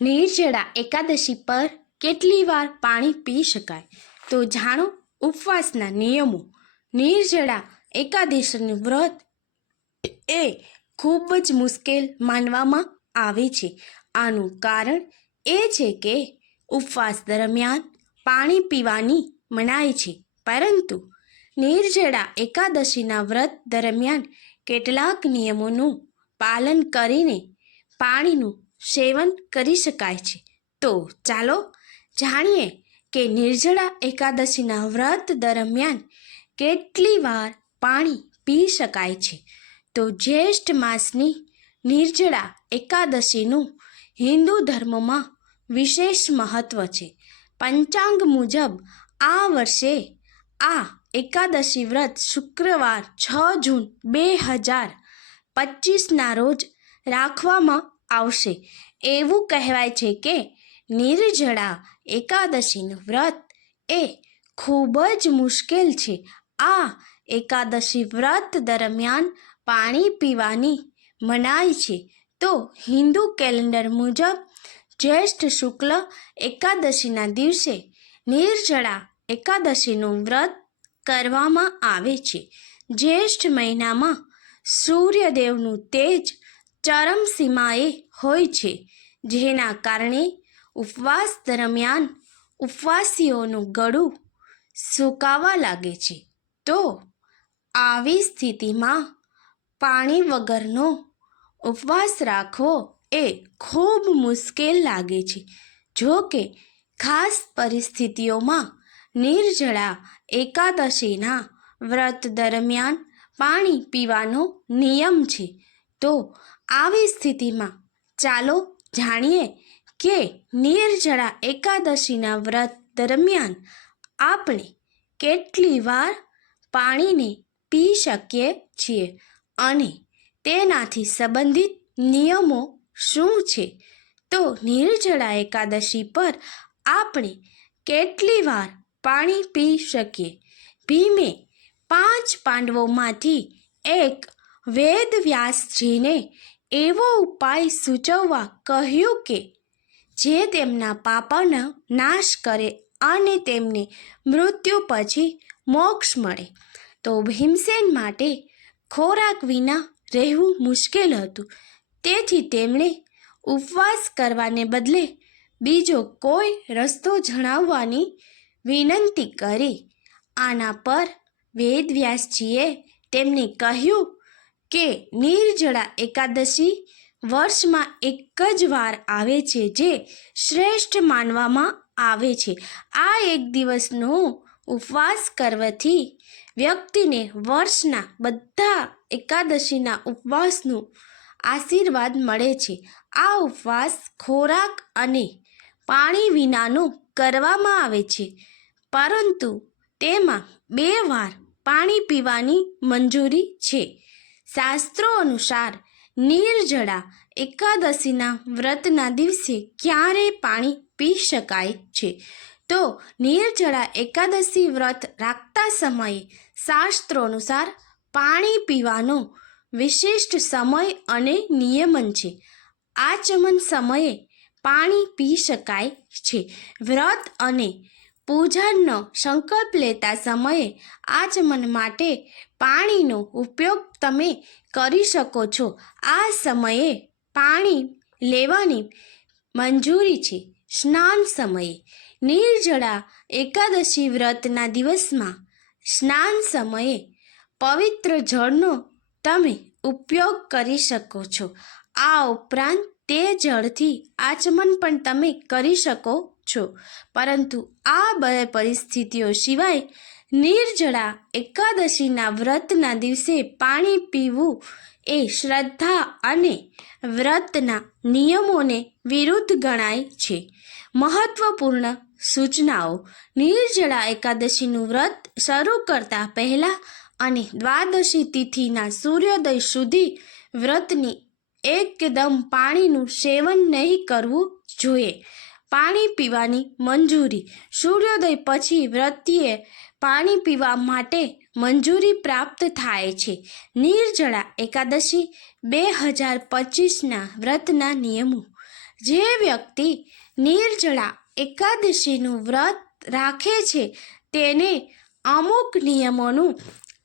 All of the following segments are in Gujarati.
નિર્જળા એકાદશી પર કેટલી વાર પાણી પી શકાય? તો જાણો ઉપવાસના નિયમો. નિર્જળા એકાદશીનું વ્રત એ ખૂબ જ મુશ્કેલ માનવામાં આવે છે. આનું કારણ એ છે કે ઉપવાસ દરમિયાન પાણી પીવાની મનાય છે. પરંતુ નિર્જળા એકાદશીના વ્રત દરમિયાન કેટલાક નિયમોનું પાલન કરીને પાણીનું સેવન કરી શકાય છે. તો ચાલો જાણીએ કે નિર્જળા એકાદશીના વ્રત દરમિયાન કેટલી વાર પાણી પી શકાય છે. તો જ્યેષ્ઠ માસની નિર્જળા એકાદશીનું હિન્દુ ધર્મમાં વિશેષ મહત્વ છે. પંચાંગ મુજબ આ વર્ષે આ એકાદશી વ્રત શુક્રવાર છ જૂન બે હજાર પચીસના રોજ રાખવામાં આવશે. એવું કહેવાય છે કે નિર્જળા એકાદશીનું વ્રત એ ખૂબ જ મુશ્કેલ છે. આ એકાદશી વ્રત દરમિયાન પાણી પીવાની મનાય છે. તો હિન્દુ કેલેન્ડર મુજબ જ્યેષ્ઠ શુક્લ એકાદશીના દિવસે નિર્જળા એકાદશીનું વ્રત કરવામાં આવે છે. જ્યેષ્ઠ મહિનામાં સૂર્યદેવનું તેજ ચરમસીમાએ હોય છે, જેના કારણે ઉપવાસ દરમિયાન ઉપવાસીઓનું ગળું સુકાવા લાગે છે. તો આવી સ્થિતિમાં પાણી વગરનો ઉપવાસ રાખવો એ ખૂબ મુશ્કેલ લાગે છે. જો કે ખાસ પરિસ્થિતિઓમાં નિર્જળા એકાદશીના વ્રત દરમિયાન પાણી પીવાનો નિયમ છે. તો આવી સ્થિતિમાં ચાલો જાણીએ કે નિર્જળા એકાદશીના વ્રત દરમિયાન આપણે કેટલી વાર પાણીને પી શકીએ છીએ અને તેનાથી સંબંધિત નિયમો શું છે? તો નિર્જળા એકાદશી પર આપણે કેટલી વાર પાણી પી શકીએ? ભીમે પાંચ પાંડવોમાંથી એક વેદ વ્યાસજીને એવો ઉપાય સૂચવવા કહ્યું કે, જે તેમના પાપનો નાશ કરે અને તેમને મૃત્યુ પછી મોક્ષ મળે, તો ભીમસેન માટે ખોરાક વિના રહેવું મુશ્કેલ હતું. તેથી તેમણે ઉપવાસ કરવાને બદલે બીજો કોઈ રસ્તો જણાવવાની વિનંતી કરી. આના પર વેદવ્યાસજીએ તેમને કહ્યું કે નિર્જળા એકાદશી વર્ષમાં એક જ વાર આવે છે જે શ્રેષ્ઠ માનવામાં આવે છે. આ એક દિવસનો ઉપવાસ કરવાથી વ્યક્તિને વર્ષના બધા એકાદશીના ઉપવાસનું આશીર્વાદ મળે છે. આ ઉપવાસ ખોરાક અને પાણી વિનાનો કરવામાં આવે છે, પરંતુ તેમાં બે વાર પાણી પીવાની મંજૂરી છે. શાસ્ત્રો અનુસાર નિર્જળા એકાદશીના વ્રતના દિવસે ક્યારે પાણી પી શકાય છે? તો નિર્જળા એકાદશી વ્રત રાખતા સમયે શાસ્ત્રો અનુસાર પાણી પીવાનો વિશિષ્ટ સમય અને નિયમન છે. આચમન સમયે પાણી પી શકાય છે. વ્રત અને પૂજનનો સંકલ્પ લેતા સમયે આચમન માટે પાણીનો ઉપયોગ તમે કરી શકો છો. આ સમયે પાણી લેવાની મંજૂરી છે. સ્નાન સમયે. નિર્જળા એકાદશી વ્રતના દિવસમાં સ્નાન સમયે પવિત્ર જળનો તમે ઉપયોગ કરી શકો છો. આ ઉપરાંત તે જળથી આચમન પણ તમે કરી શકો છો. પરંતુ આ બે પરિસ્થિતિઓ સિવાય નિર્જળા એકાદશીના વ્રતના દિવસે પાણી પીવું એ શ્રદ્ધા અને વ્રતના નિયમોને વિરુદ્ધ ગણાય છે. મહત્વપૂર્ણ સૂચનાઓ. નિર્જળા એકાદશીનું વ્રત શરૂ કરતા પહેલાં અને દ્વાદશી તિથિના સૂર્યોદય સુધી વ્રતની એકદમ પાણીનું સેવન નહીં કરવું જોઈએ. પાણી પીવાની મંજૂરી. સૂર્યોદય પછી વ્રતિએ પાણી પીવા માટે મંજૂરી પ્રાપ્ત થાય છે. નિર્જળા એકાદશી, બે હજાર પચીસના વ્રતના નિયમો. જે વ્યક્તિ નિર્જળા એકાદશીનું વ્રત રાખે છે, તેને અમુક નિયમોનું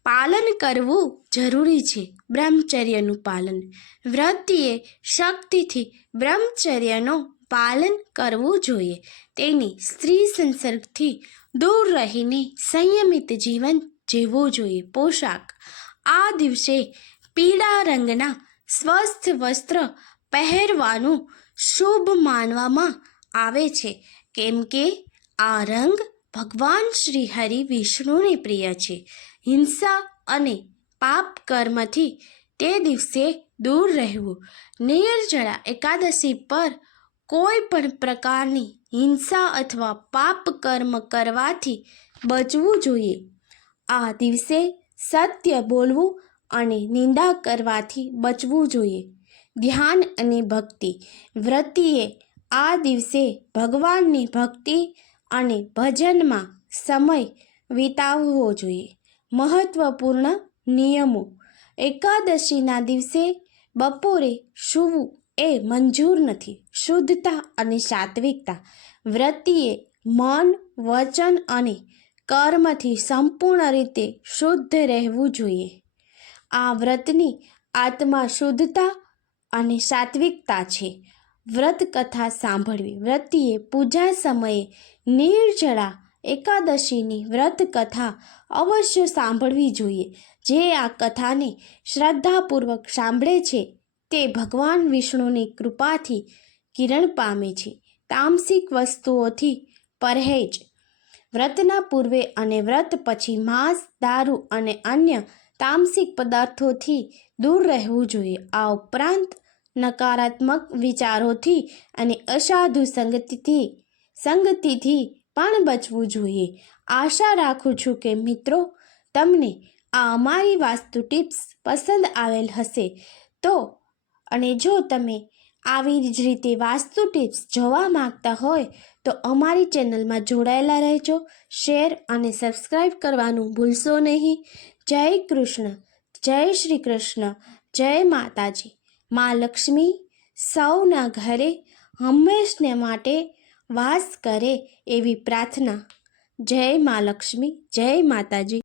પાલન કરવું જરૂરી છે. બ્રહ્મચર્યનું પાલન. વ્રતિએ શક્તિથી બ્રહ્મચર્યનું પાલન કરવું જોઈએ. તેની સ્ત્રી સંસર્ગથી દૂર રહીને સંયમિત જીવન જીવવું જોઈએ. પોશાક. આ દિવસે પીળા રંગના સ્વસ્થ વસ્ત્ર પહેરવાનું શુભ માનવામાં આવે છે. કેમ કે આ રંગ ભગવાન શ્રી હરિ વિષ્ણુને પ્રિય છે. હિંસા અને પાપ કર્મથી તે દિવસે દૂર રહેવું. નિર્જળા એકાદશી પર કોઈ પણ પ્રકારની હિંસા અથવા પાપ કર્મ કરવાથી બચવું જોઈએ. આ દિવસે સત્ય બોલવું અને નિંદા કરવાથી બચવું જોઈએ. ધ્યાન અને ભક્તિ. વ્રતિએ આ દિવસે ભગવાનની ભક્તિ અને ભજનમાં સમય વિતાવવો જોઈએ. મહત્વપૂર્ણ નિયમો. એકાદશીના દિવસે બપોરે સૂવું એ મંજૂર નથી. શુદ્ધતા અને સાત્વિકતા વ્રતિએ મન, વચન અને કર્મથી સંપૂર્ણ રીતે શુદ્ધ રહેવું જોઈએ. આ વ્રતની આત્મા શુદ્ધતા અને સાત્વિકતા છે. વ્રત કથા સાંભળવી. વ્રતિએ પૂજા સમયે નિર્જળા એકાદશીની વ્રત કથા અવશ્ય સાંભળવી જોઈએ, જે આ કથાને શ્રદ્ધાપૂર્વક સાંભળે છે. તે ભગવાન વિષ્ણુની કૃપાથી કિરણ પામે છે. તામસિક વસ્તુઓથી પરહેજ. વ્રતના પૂર્વે અને વ્રત પછી માંસ, દારૂ અને અન્ય તામસિક પદાર્થોથી દૂર રહેવું જોઈએ. આ ઉપરાંત નકારાત્મક વિચારોથી અને અસાધુ સંગતિથી સંગતિથી પણ બચવું જોઈએ. આશા રાખું છું કે મિત્રો, તમને આ અમારી વાસ્તુ ટિપ્સ પસંદ આવેલ હશે. તો અને જો તમે આવી જ રીતે વાસ્તુ ટિપ્સ જોવા માંગતા હોય, તો અમારી ચેનલમાં જોડાયેલા રહેજો. શેર અને સબસ્ક્રાઈબ કરવાનું ભૂલશો નહીં. જય કૃષ્ણ. જય શ્રી કૃષ્ણ. જય માતાજી. મા લક્ષ્મી સૌના ઘરે હંમેશને માટે વાસ કરે એવી પ્રાર્થના. જય મા લક્ષ્મી. જય માતાજી.